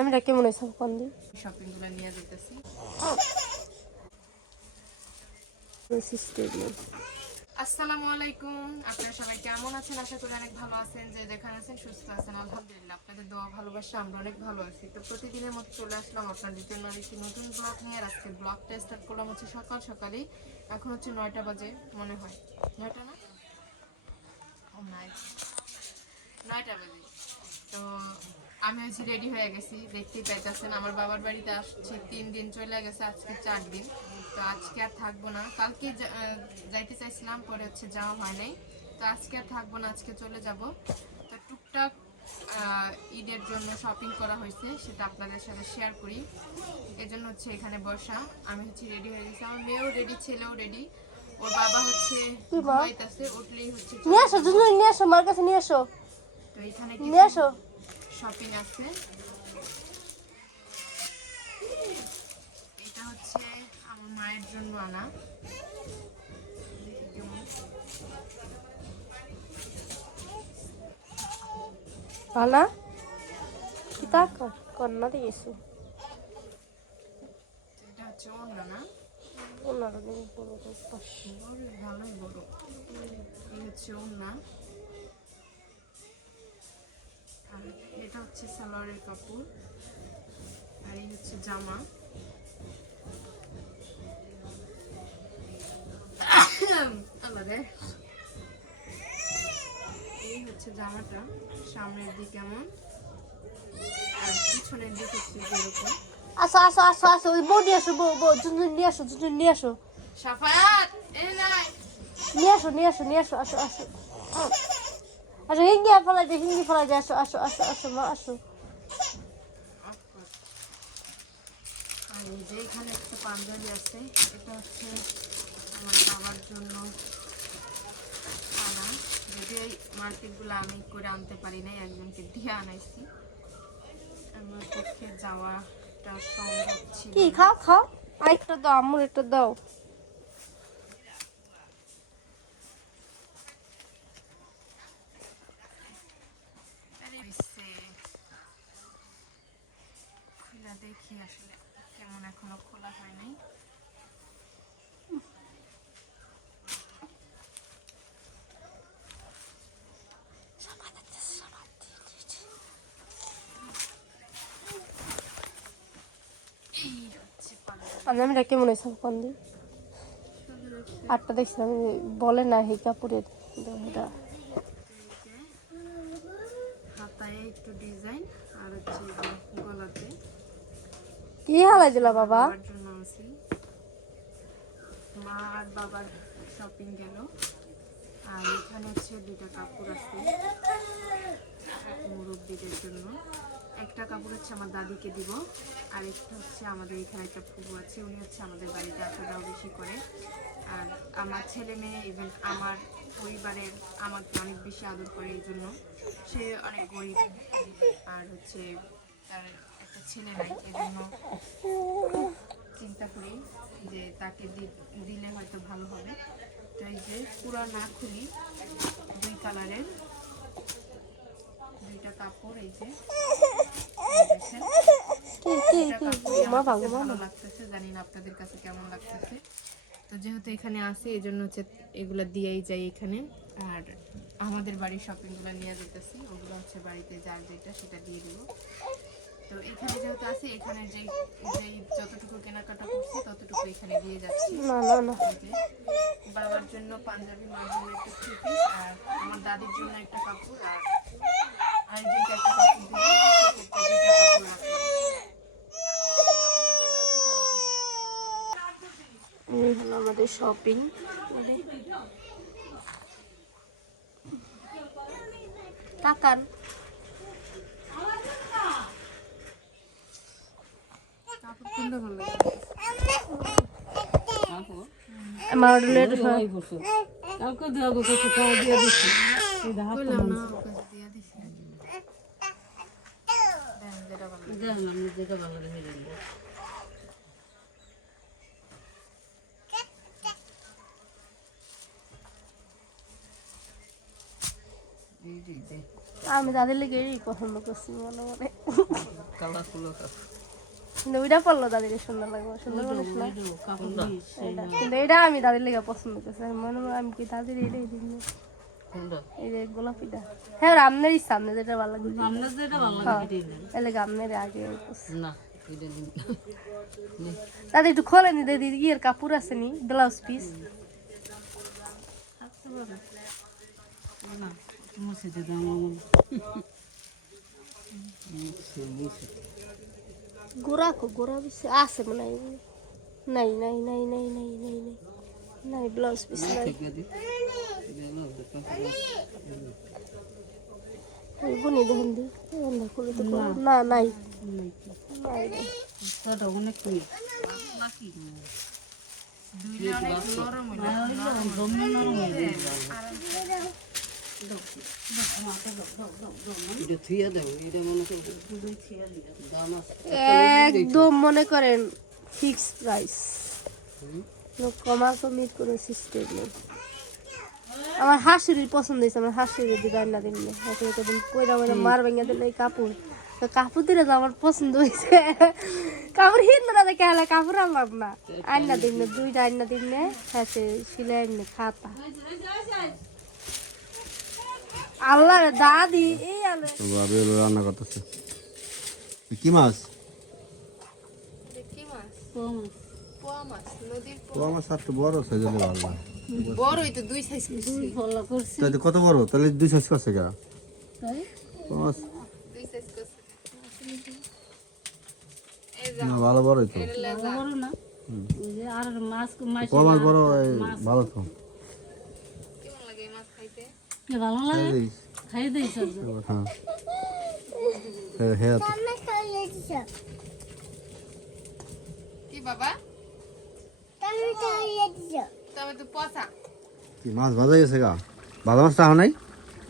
আমি এটা কেমন হয়েছে কোন দিন শপিং গুলো নিয়ে যেতেছি। আসসালামু আলাইকুম, আপনারা সবাই কেমন আছেন? আশা করি অনেক ভালো আছেন। যে যেখানে আছেন সুস্থ আছেন, আলহামদুলিল্লাহ। আপনাদের দোয়া ভালোবাসা আমরা অনেক ভালো আছি। তো প্রতিদিনের মতো চলে আসলাম আপনাদের জন্য একটি নতুন ব্লগ নিয়ে। আর আজকে ব্লগটা স্টার্ট করলাম হচ্ছে সকাল সকালেই। এখন হচ্ছে 9টা বাজে মনে হয়, 9টা না, ও 9টা বাজে। তো আমি হচ্ছে রেডি হয়ে গেছি, দেখতেই পাইতেছেন। আমার বাবার বাড়িতে আসছি 3 দিন, চলে গেছে আজকে 4 দিন। তো আজকে আর থাকবো না, কালকে যাইতে চাইছিলাম, পরে হচ্ছে যাওয়া হয় নাই। তো আজকে আর থাকবো না, আজকে চলে যাব। তো টুকটাক ঈদের জন্য শপিং করা হয়েছে, সেটা আপনাদের সাথে শেয়ার করি। এজন্য হচ্ছে এখানে বসা। আমি হচ্ছে রেডি হয়ে গেছি, আমার মেয়েও রেডি, ছেলেও রেডি। ওর বাবা হচ্ছে ঘুমাইতেছে, উঠলেই হচ্ছে নিয়ে আসো, নিয়ে আসো, মার কাছে নিয়ে আসো। তো এখানে নিয়ে আসো। শপিং আছে। এটা হচ্ছে আমার মায়ের জন্য আনা। আনা কি তা কন্যা দিয়েছো? এটা হচ্ছে ওড়না না, ওনার বড় ভালোই বড়। এই হচ্ছে ওড়না, আর এটা হচ্ছে সালোয়ারের কাপড়, আর এই হচ্ছে জামা। এই হচ্ছে জামাটা, সামনের দিক এমন আর পিছনের দিক হচ্ছে যেরকম। আসো আসো আসো আসো, ওই বউ নিয়ে আসো, বউ জুনজুন নিয়ে আসো, জুনজুন নিয়ে আসো, সাফায়াত এই নাই, নিয়ে আসো, নিয়ে আসো, নিয়ে আসো, আসো আসো আসো, হিঙ্গি ফেলাই দে, হিঙ্গি ফেলাই দে, আসো আসো আসো আসো মা আসো। আর এই যে এখানে একটা পাঞ্জাবি আছে, এটা হচ্ছে আমার বাবার জন্য আনা। যদি এই মার্কেটগুলো আমি করে আনতে পারি নাই, একজনকে দিয়ে আনাইছি। আমার পক্ষে যাওয়াটা সম্ভব ছিল কি না। খাও খাও, আরেকটা দাও, আম্মুর একটা দাও। খুলে দেখি আসলে কেমন, এখনো খোলা হয় নাই। এই হচ্ছে পাঞ্জাবি। আমি এটা কেমন হয়েছে কোন দিন আটটা দেখছিলাম, বলে না হে কাপড়ের এটা হাতায় একটু ডিজাইন, আর হচ্ছে গলাতে। কি হালাই দিলা বাবা? বাবার জন্য আনছি, মা আর বাবার শপিং গেল। আর এখানে হচ্ছে 2টা কাপড় আছে মুরব্বীদের জন্য। একটা কাপড় হচ্ছে আমার দাদিকে দিব, আর একটা হচ্ছে আমাদের এখানে একটা ফুবু আছে, উনি হচ্ছে আমাদের বাড়িতে আসা যাওয়া বেশি করে। আর আমার ছেলে মেয়ে, ইভেন আমার পরিবারের আমাকে অনেক বেশি আদর করে, এই জন্য। সে অনেক গরিব, আর হচ্ছে তার একটা ছেলে নাই, এই জন্য চিন্তা করি যে তাকে দিলে হয়তো ভালো হবে। তো এই যে পুরা না খুলি, 2 কালারের 2টা কাপড়। এই যে দেখেন, ভালো লাগতেছে, জানি না আপনাদের কাছে কেমন লাগতেছে। তো যেহেতু এখানে আসি, এই জন্য হচ্ছে এগুলা দিয়েই যাই এখানে। আর আমাদের বাড়ির শপিংগুলো নিয়ে যেতেছি, ওগুলো হচ্ছে বাড়িতে যার যেটা সেটা দিয়ে দিব। তো এখানে যেহেতু আছি, এখানে যেই যতটুকু কেনাকাটা করছি ততটুকু এখানে দিয়ে যাচ্ছি। না না না, বাবার জন্য পাঞ্জাবি, মার জন্য একটা থ্রি পিস, আর আমার দাদির জন্য একটা কাপড়, আর আরেকজনকে একটা কাপড় দিব। সেক্ষেত্রে 2টা কাপড় রাখলাম। এই হলো আমাদের শপিং। তাকান, কাপড় কোনটা ভালো লাগে? আমার লেট কাউকে দেওয়া কিছু খাওয়া দিয়ে দিচ্ছি বললাম না, ওকে দিয়ে দিছি। দেন যেটা ভালো লাগে। দেখলাম যেটা ভালো লাগে নিয়ে আমি তাদের লেগে পছন্দ করছি মনে মনে। কিন্তু ওইটা পড়লো দাদির সুন্দর লাগবে, সুন্দর বলিস না? এইটা। কিন্তু এটা আমি দাদির লেগে পছন্দ করছি, আমি মনে হয় আমি কি দাদির এটাই দিন, এই যে গোলাপিটা। হ্যাঁ আপনার ইচ্ছা, আপনি যেটা ভালো লাগবে। হ্যাঁ এলে আপনার আগে দাদি একটু খোলেনি, দাদি ইয়ের কাপড় আছে নি, ব্লাউজ পিস। গোড়া কো গোড়া বেশি আছে মনে হয়। নাই নাই নাই নাই নাই নাই নাই নাই ব্লাউজ পিস নাই। বুনি দেখেন দি না নাই নাই নাই। একদম মনে করেন ফিক্স প্রাইস, কমাকমির কোনো সিস্টেম নেই। আমার হাসির পছন্দ হয়েছে, আমার হাসির দিকে রান্না দিন পয়লা পয়লা মার ভেঙে দিলে এই কাপড়, তো কাপড় দিলে তো আমার পছন্দ হয়েছে। কাপড় হিন্দু না দেখে হলে কাপড় আনলাম না, আন্না দিন না, দুইটা আন্না দিন না, হ্যাঁ সিলাই এমনি খাতা। আল্লাহ দাদি এই রান্না করতেছে কি মাছ? পোয়া মাছ একটু বড় সাইজের ভালো। বড়ই তো দুই সাইজ করছি। তাহলে কত বড়? তাহলে 2 সাইজ করছে গা মাছ। দুই সাইজ করছি। না ভালো বড়ই তো। বড় না ওই যে আর মাছ মাছ পোয়া মাছ বড় ভালো তো। কেমন লাগে মাছ খাইতে? ভালো লাগে, খাই দেই সব। হ্যাঁ হ্যাঁ কি বাবা? তবে তো পচা। কি মাছ ভাজা গেছে গা? ভাজা মাছটা হয় নাই?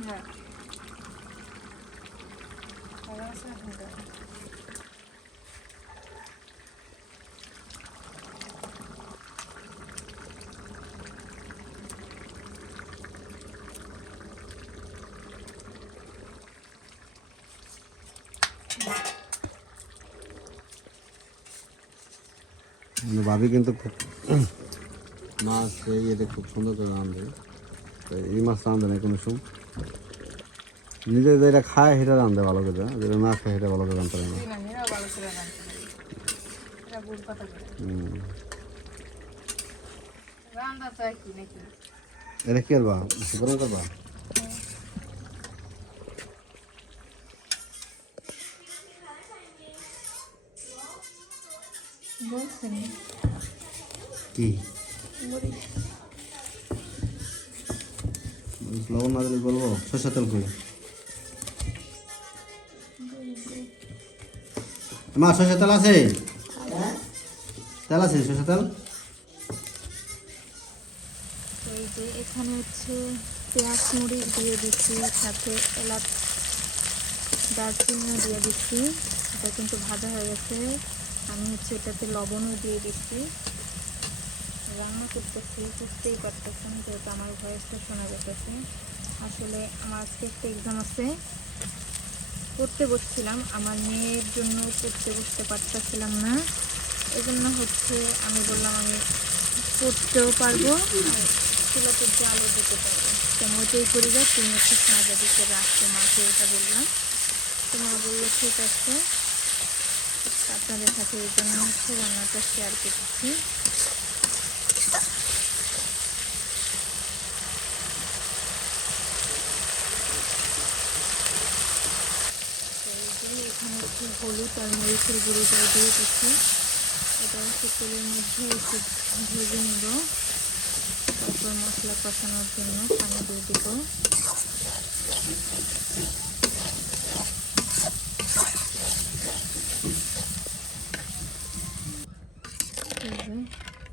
হ্যাঁ ভাবি কিন্তু খুব মাছ এটা খুব সুন্দর করে রাঁধে। এই মাছ রাঁধে না কোনো সময়, নিজে যেটা খায় সেটা রাঁধে ভালো করে, যেটা না খায় সেটা ভালো করে রাঁধতে পারে না। এটা কি করবা? গরম করবা? কি লবণ না দিলে বলবো? সরষের তেল করে মা, সরষের তেল আছে? তেল আছে সরষের তেল? এই যে এখানে হচ্ছে পেঁয়াজ মরিচ দিয়ে দিচ্ছি, সাথে এলাচ দারচিনিও দিয়ে দিচ্ছি। এটা কিন্তু ভাজা হয়ে গেছে, আমি হচ্ছে এটাতে লবণও দিয়ে দিচ্ছি। রান্না করতেছি, বুঝতেই পারতেছেন যেহেতু আমার ভয়েসটা শোনা যেতেছে। আসলে আমার আজকে একটা এক্সাম আছে, পড়তে বসছিলাম, আমার মেয়ের জন্য পড়তে বসতে পারতেছিলাম না, এজন্য হচ্ছে আমি বললাম আমি পড়তেও পারবো আর চুলাতে জালও দিতে পারবো। তেমন ওইটাই করি যা, তুমি হচ্ছে সাহায্য করে রাখতে, মাকে এটা বললাম। তোমার বললো ঠিক আছে, আপনাদের সাথে এই জন্য হচ্ছে রান্নাটা শেয়ার করছি। এখানে হচ্ছে হলুদ আর মরিচের গুঁড়োটা দিয়ে দিচ্ছি। এটা হচ্ছে তেলের মধ্যে একটু ভেজে নেব, তারপর মশলা কষানোর জন্য পানি দিয়ে দেবো।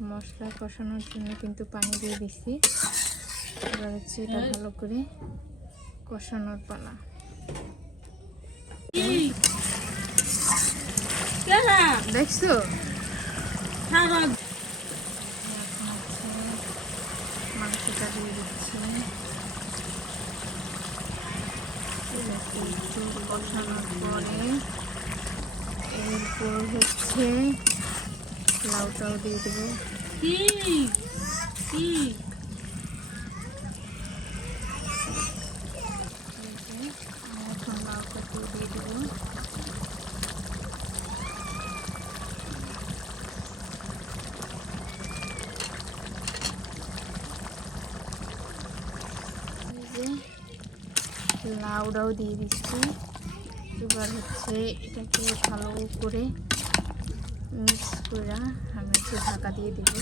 মশলা কষানোর জন্য কিন্তু পানি দিয়ে দিচ্ছি। এবার হচ্ছে এটা ভালো করে কষানোর পালা। দেখছো মাংসটা দিয়ে দিচ্ছি, কষানোর পরে এরপর হচ্ছে লাউটাও দিয়ে দেবো। কি কি এখন লাউটাকেও দিয়ে দেবো। লাউটাও দিয়ে দিচ্ছি। এবার হচ্ছে এটাকে ভালো করে মিক্স করে আমি একটু ঢাকা দিয়ে দেবো।